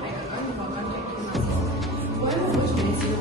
հայկական նավական կերպի մասին։ Ուրեմն ոչ միայն սիրո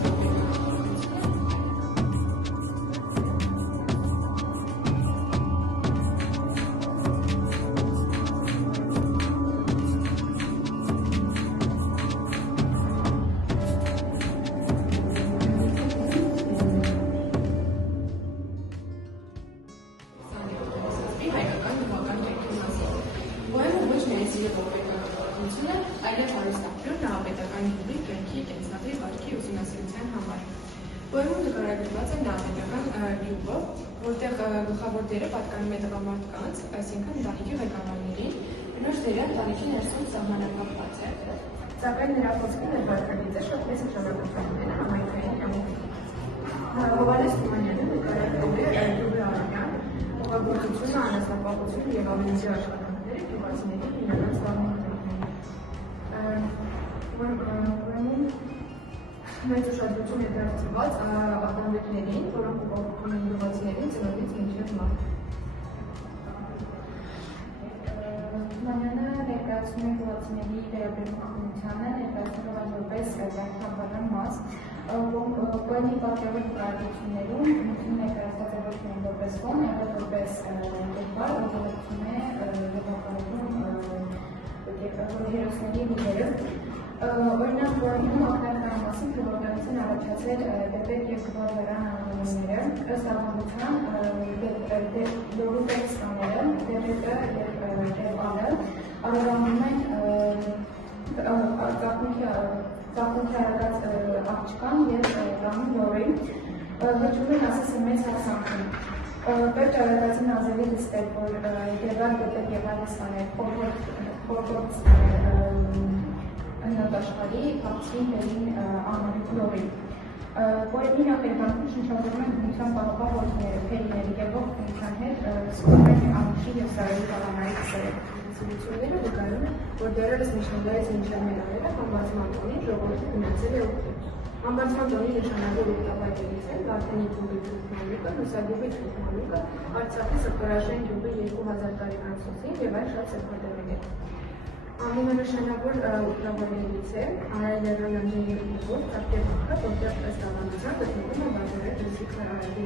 Ուրեմն նկարագրված է նավետական գյուղը, որտեղ գլխավոր դերը պատկանում է տղամարդկանց, այսինքն ընտանիքի ղեկավարներին, բնորոշ դերը ընտանիքի ներսում սահմանափակված է, սակայն նրա խոսքին ներկայացված է շատ մեծ նշանակություններ համայնքային ամենին։ Հովհաննես Թումանյանը նկարագրել է գյուղի արյան, հողագործությունը, անասնապահությունը և ավելիցի աշխատանքները գյուղացիների հիմնական զբաղմունքներն են։ Մեծ ուշադրություն է դարձված ավանդույթներին, որոնք ուղղորդում են գյուղացիներին ծնողից մինչև մարդ։ Թումանյանը ներկայացնում է գյուղացիների վերաբերմունքությանը, ներկայացնելով այն որպես զարգացման մաս, պոեմի պատկերավոր նկարագրություններում մուտքին ներկայացված է ոչ միայն որպես ֆոն, այլ որպես կերպար, որդեգրում է հերոսների լիդերը։ Օրինակ, պոեմում ակնարկման մասին թվականից են առաջացել դեպետ և գվարվերան անունները, ըստ ավանդության լորու տեքստաները, դեպետը և կերպարը արարանում են ծաղկունքի արագած աղջկան և լանում լորին, հեչում են ասես մեծ հասանքին։ Վերջ արագացին ազելի լստեր, որ Գևար դեպետ և արեստաներ, խորգործ հնատաշխարի հապցին վերին անանիք լորին։ Պոեմի նախերգանքում շնչավորում են բնության պահապան որդիները, փերիների եղող բնության հետ սկսում են անուշի և սարերի կաղամարի կսերը։ Սիրությունները վկայում են, որ դեռևս միջնադարից մինչև մեր օրերը համբարձման տոնին ժողովուրդը գնացել է ուղղել։ Համբարձման տոնի նշանավոր ուղղափայտերից են Վարդենի գյուղի թուրքմանուկը, Լուսագյուղի թուրքմանուկը, Արցախի Սրբարաշեն գյուղի 2000 տարեկան սոսին և այլ շատ սրբատեղիներ։ Ամենանշանավոր ուղղափայտերից է Արայելյան Անջեյի գյուղ, Կապկեվանքը, որտեղ ըստ ավանդության գտնվում է Վարդենի դրսի քարայրի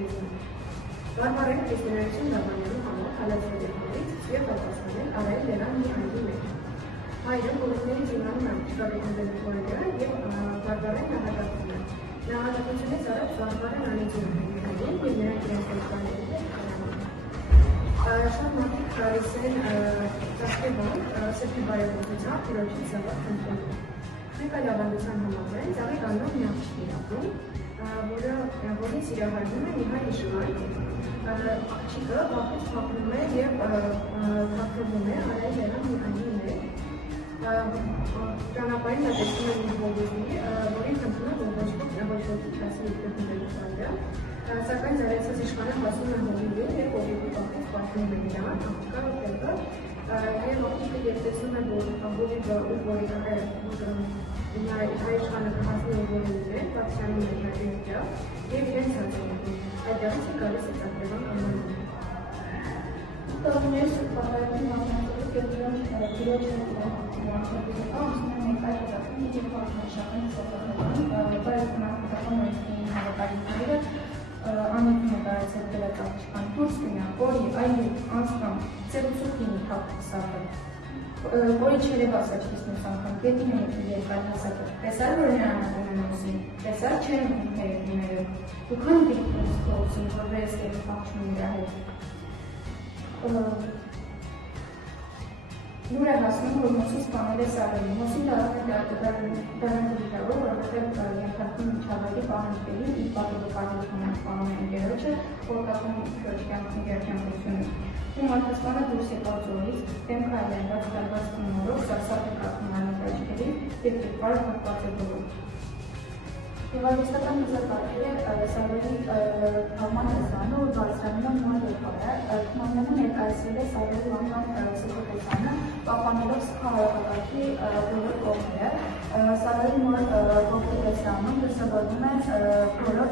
Վարվարեն քրիստոնեություն դավանելու համար հալածվել է փորից և պատասխանել Արայել Լևան մի այգի մեջ։ Հայրը փորձներից իմանում է չկարողանալու փորերը և Վարվարեն նահատակվում է։ Նահատակությունից առաջ Վարվարեն անիծում է հայրին և նրանք իրենց գործարներին են քարանում։ Շատ մարդիկ գալիս են Կապկեվան սրբի բարեգործությամբ տիրոջից զավակ խնդրելու։ Մեկ այլ ավանդության համաձայն ծաղիկ անունով մի աղջիկ է ապրում, որին սիրահարվում է մի հայ իշխան, աղջիկը վաղուց փախնում է և թաքնվում է Արայել Լևան մի այգի մեջ։ Ճանապարհին նա տեսնում է մի ողորմի, որին խնդրում է, որ ոչ ոքի չասի իր գտնվելու վայրը, սակայն զարեցած իշխանը հասնում է հողի և հողի վախից պաշտպանում է նրան, աղջկա ուղղելը, և աղջիկը երբ տեսնում է, որ հողի հայ իշխանը կհասնի ուղղելու դեր, պատշանում է հայրենիքյա և իրենց հաճելում, այդտեղից է գալիս է Կապկեվան անվանումը։ Տարիներ պատահական մասնակցելու կերպերում տիրոջ մեկ այլ հետաքրքիր և պատմաշական սովորական, բայց մարդկական օրենքների հավատարիմները անհետում է տարածել դրած աղջկան դուրս գնա, որի այլի անձկան ծեղուցուկ լինի թափ սարը, որի չերևաս աչքից մյուս անգամ գետին է եկել երկար հասակը, տեսար, որ նրան ատում են ուսին, տեսար չեն հերևները, դու քանի դիպում ես փողոցին, որ վերս կերպ պախշում իրա հետ։ Նուր է հասնում, որ Մոսին սպանել է Սարերը։ Մոսին դարանքվիրավոր, որովհետև ենթարկվում միջավայրի պահանջներին իր պատողը կարողություն է սպանում է ընկերոջը, խորտակում քրոջկյանքությունը։ Ում արտասպանը դուրս եկավ ձորից, դեմքը այլայնված դարված քնորով, սարսափ է կախում արմատ աչքերին և կերպարը հատված է բոլոր։ Գեղարվեստական նկարները Սարերի թաղման տեսանը ու բարձրանում նոր երկարը, Թումանյանը ներկայացրել է Սարերի անվան սրբատեսանը, պահպանելով սփահարակարգի բոլոր կողմերը։ Սարերի նոր կողմտեսանում դրսևորվում է բոլոր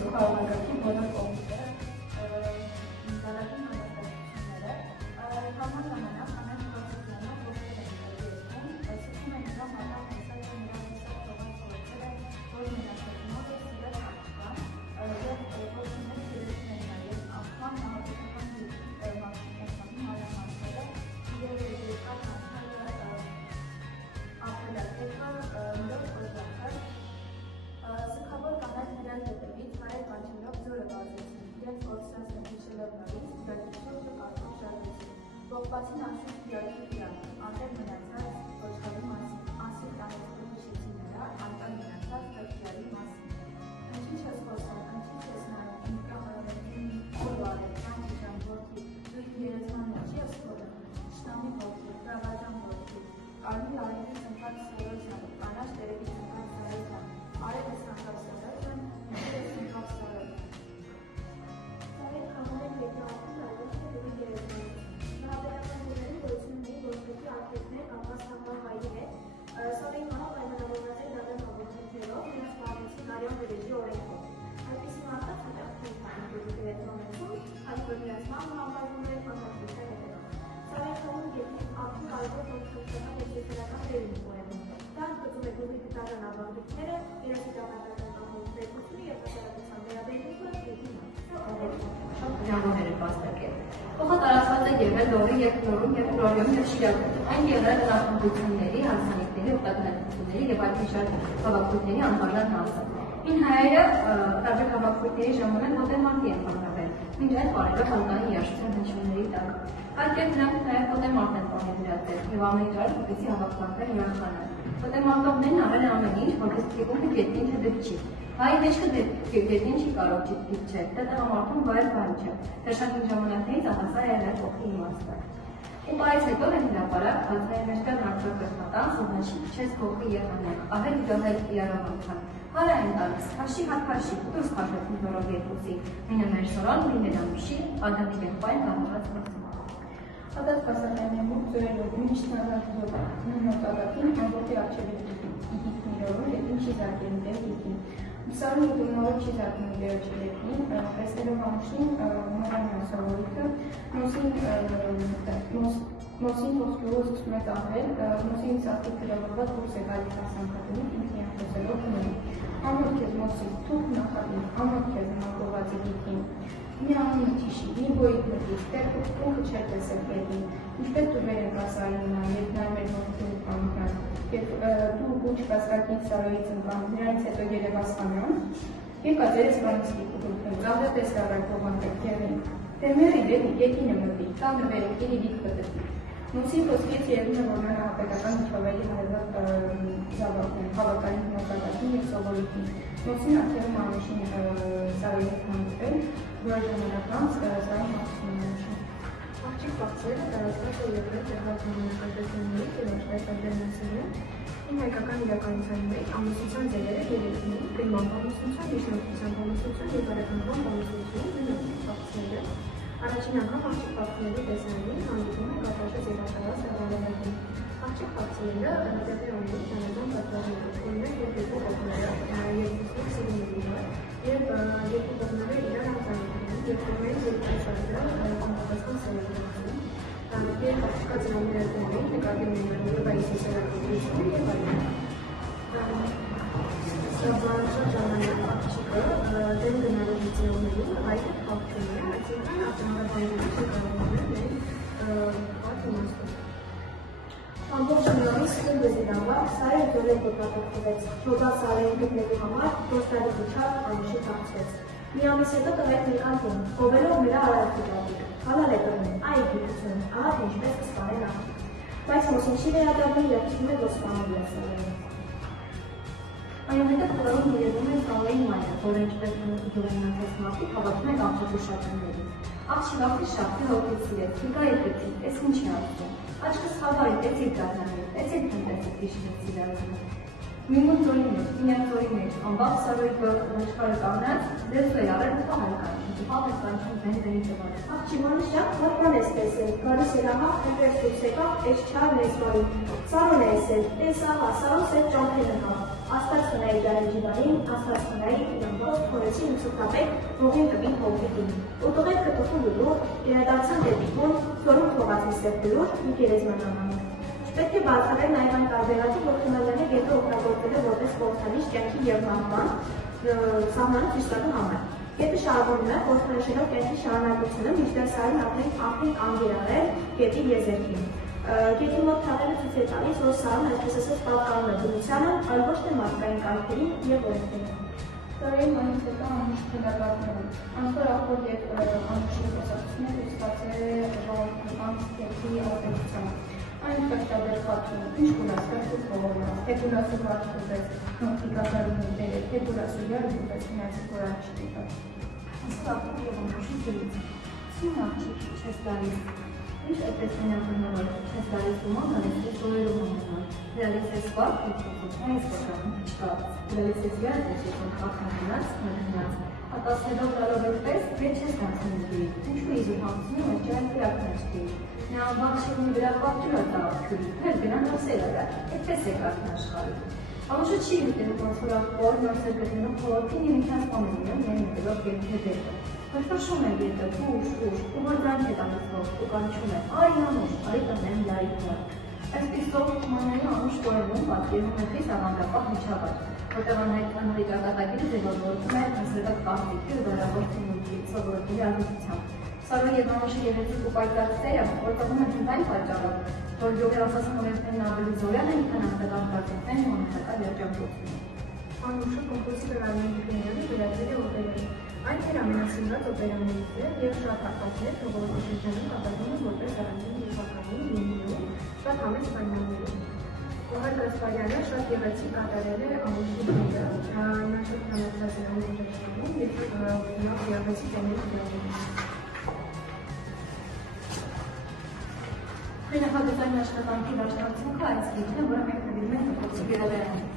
սփահարակարգի բոլոր կողմերը։ Նկարագրի հավաստագրությունները թաղման ժամանակ ամեն կողմտեսանով ոսկե է ներկայացվում, այսինքն նրա մատան գաղտնիքները, երասիտապատական ամենությունը և հասարակության վերաբերումը դեպի Ժամանները վաստակել։ Փոխը տարածված է եղել Լոռի և Ֆլորում և Ֆլորիում և Շիրակում, այն եղել նախնությունների, հարսանիքների, օգտագործությունների և այլ քիչ հավաքույթների անվանման մասը։ Մին հայերը տարբեր հավաքույթների ժամանակ մոտեմարտի են պահպանել, մինչ այդ բարերով հալկային երաշտության հնչյունների տակ։ Այդ կերպ նրանք նաև մոտեմարտ են պահպանել և ամեն ինչ արել, որպեսզի հավաքվածները ուրախանան։ Մոտեմարտողներն արել են ամեն ինչ, որպես թիկունքը գետնին չդպչի։ Հայի մեջքը գետնին չի կարող դիպչել, դա տղամարդուն վայր բան չէ։ Վերջին ժամանակներից ահասար է այդ ողքի իմաստը։ Ու բայից հետո հնարավորակ հացայի մեջտեղ հարկրապետական սովնաշի քչեց ողքի եղանակ, ահել գահել իրավանքան։ Հարա են տալիս, քաշի հարկաշի, դուրս քաշեցին նորով երկուսի, մինը մեր սորան, մինը նամիշի, ադամի եղբայն կամուրած մրցում։ Հատած պասակայնի մուկ ձորելով միշտ նազարդով նոտադատին ամբորդի արջևի իգիքնիրով և ինչի զարկերի դեր իգին։ Սարուն ուտումնորով չի զարկնում դերոչի դեպին, տեսնելով ամուշին մորանյան սովորիքը, մոսին թոսկլուով սկսում է տահել, մոսին սարքիք գրավորված դուրս է գալիս ասանքատունի ինքնի անխոսելով հնում։ Ամոտ կեզ մոսի, թուք նախատին, ամոտ կեզ մակոված իգիքին, մի ամունը ճիշի, մի բոյիք մտից, տերքը թունքը չեր տեսել գետին, ինչպես դու մեր ենք ասարին նա, երբ նա մեր մոտքին կանքան, երբ դու կուչ կասկարկին սարոյից ընկան, նրանից հետո երևասանան, եկա ձերես բանիստի կուտուքն, գավդա տեսկարար փողանտեք կեղին, թերմերի դեպի գետին է մտի, տանը վերեկին իդիք պտտի։ Մոսի խոսքից երևում է, որ նա նահապետական միջավայրի հարևան հավաքային հնոտակատին և սովորիքին։ Մոսին ակերում ամուշին սարոյից հանցվել, որ ժամանակ անց սարին մաքսում է անուշին։ Աղջիկ բաղցերը տարածված է եղել տեղված ժամանակագրությունների և աշխարհագրությունների, իմ հայկական իրականության մեջ ամուսնության ձևերը երեքին, կրման ամուսնության, միջնորդության ամուսնության և բարեկամական ամուսնության աղջիկ բաղցները։ Առաջին անգամ աղջիկ բաղցների տեսանին հանդիպում է կապաշած և աշարած տեղավորակին։ Աղջիկ բաղցները տեղի ունի ճանաչման պատվարները, օրինակ երկու կողմերը, երկուսներ սիրունների վար, և երկու կողմերը իրար անծանոթ են, և կողմերից երկու շարժը համապատասխան սերակցություն, և աղջկա ծնողները կողմերին նկատի ունենալու և այս սերակցություն և այլն։ Սրաբանաշատ ժամանակ աղջիկը դեմ գնալու ծնողներին այդ խաղթում է, այսինքն աղջանարաբանների շեկարողները մեր հատ իմաստում։ Ամբողջ միամիս սկին բզիրամբար, սարել ձորել գոտատոքվեց, ժոդալ սարային գտնելու համար, ոստարի գուչավ ամուշի թաղցվեց։ Միամիս հետո տղեկն իկանտին, հովելով նրա արարքի դատիկ, հալալ է կրնում, այ գիտություն, ահատ ինչպես կսպանեն աղջիկ։ Բայց մոսին չի վերադառնում և չում է, որ սպանում է սարելը։ Այնուհետև խորհում երևում է կալեին մայրը, որը ինչպես գյուղենացած մարդիկ հավատում են աղջատուշատումներին։ Աղջիկի շապի հոգից սիրեց, հիկա եկեցի, ես ինչ է ասում։ Աչքս խավարի, տեսիք դառնալի, տեսիք տնտեսիք դիշնից սիրարազում։ Միմուն ծորի մեջ, մինյակ ծորի մեջ, ամբաղ սարոյի ոչխարը կանգնած, ձեզ է արել պահել կանչում, պահել կանչում վենտերի տվարը։ Աղջիմանը շատ բարբան ես տեսել, գալիս էր ահա, այնպես դուրս եկավ, էս չար լեզվարին։ Սարոն է եսել, տես ահա, սարոս էտ ճամփել ըկավ։ Աստված խնայի դարեջիվանին, աստված խնայի իրամբոս փորեցին ու սրտապեկ, ողին տվին հովիտին։ Ու տղետքը տխու լուլուր, իրադարձան դեպի հոն, սորում թողացի սեպտլուր, մի գերեզմանանամը։ Պետք է բարձրել նաև այն տարբերակը, որ խնայանը գետը օգտագործել է որպես խորհրդանիշ կյանքի և մահվան սահմանը ցույց տալու համար։ Գետը շարունակում է խորհրդանշելով կյանքի շարունակությունը, մինչդեռ սարին ափին կանգ է առել գետի եզերքին։ Գետի մոտ թաղերը ցույց է տալիս, որ սարն այսպես ասած պատկանում է բնությանը, այլ ոչ թե մարդկային կարգերին և օրենքներին։ Սարային մանից հետո ամուշ թելակատներում։ Անցոր աղբոր և ամուշի խոսակցությունները ստացել է ժողովրդական ստեղծի արտադրությամբ։ Այն կաշտաբեր խատում, ինչ կունասկացուց բողորնաց, թե կունասու վարչ կուպես, նոմտիկազարում ուտերը, թե կունասու յար կուպես կնացիք որ արջի տիկած։ Ասկապում և ամուշի ձելից, սին աղջիկ չես դարիս, ինչ այդպես մենականավոր, չես դարիս ուման անես ես ովերում ամենան, դրալիս ես վարդ ու ծուծում, այս կշանում չկաց, դրալիս ես յար դեչեցում խախանանած, մնանած, հատասնելով դարով էրպես, վետ չես դանցնում դիրի, ինչու իզու համցնում է ճայլ կրակնաչկի։ Նա ամբաղշիվնի վրա պատյուր է տաղաքյուրի, թեր գնան ասել արա, այդպես է կարդն աշխարի։ Ամուշը չի ուտենում ոնցոր աղբոր, նորսեր գտնում խորոտին և ինքան սպանում եմ, և նետելով գետը դեպը։ Հրշոշում է գետը, ուշ, ու որ դրանք է տանցվող, ու կանչում է, արի անուշ, արի տնեմ լարի վար։ Այսպիսով Թումանյանի անուշ կորելուն պատկերում է խիստ ավանդապահ միջավայր, որտեղ անհայտ ճակատագիրը ձևավորվում է հսրտակ կարծիքի ու վերավոր թիմուկի սովորողների ազդեցությամբ։ Սարո և անուշի գեղեցիկ ու պայծառ սերը օգտվում են հենց այն պատճառով, որ գյուղի ասացն օրենքներն ավելի զորյալ են, քան անհատական կարծիքներն ու անհատական երջանկությունը։ Անուշը կոմպոզիտոր Արմեն Բուխինյանը գրել է օպերային։ Այն իր ամենասիրված օպերաներից է և շատ արտաքներ ժողովրդաշրջանում կատարվում են որպես առանձին երգականի լինիում, շատ համեստ պայմաններում։ Գոհար Գասպարյանը շատ գեղեցիկ կատարել է անուշի դերը, նա շատ համացածերում ուժեղանում և նա գեղեցիկ էներ գրավում։ Նախագծային աշխատանքի դաշնակցունքը այս գիծն է, որը մենք նվիրում ենք փոքրիկ գերադարանը։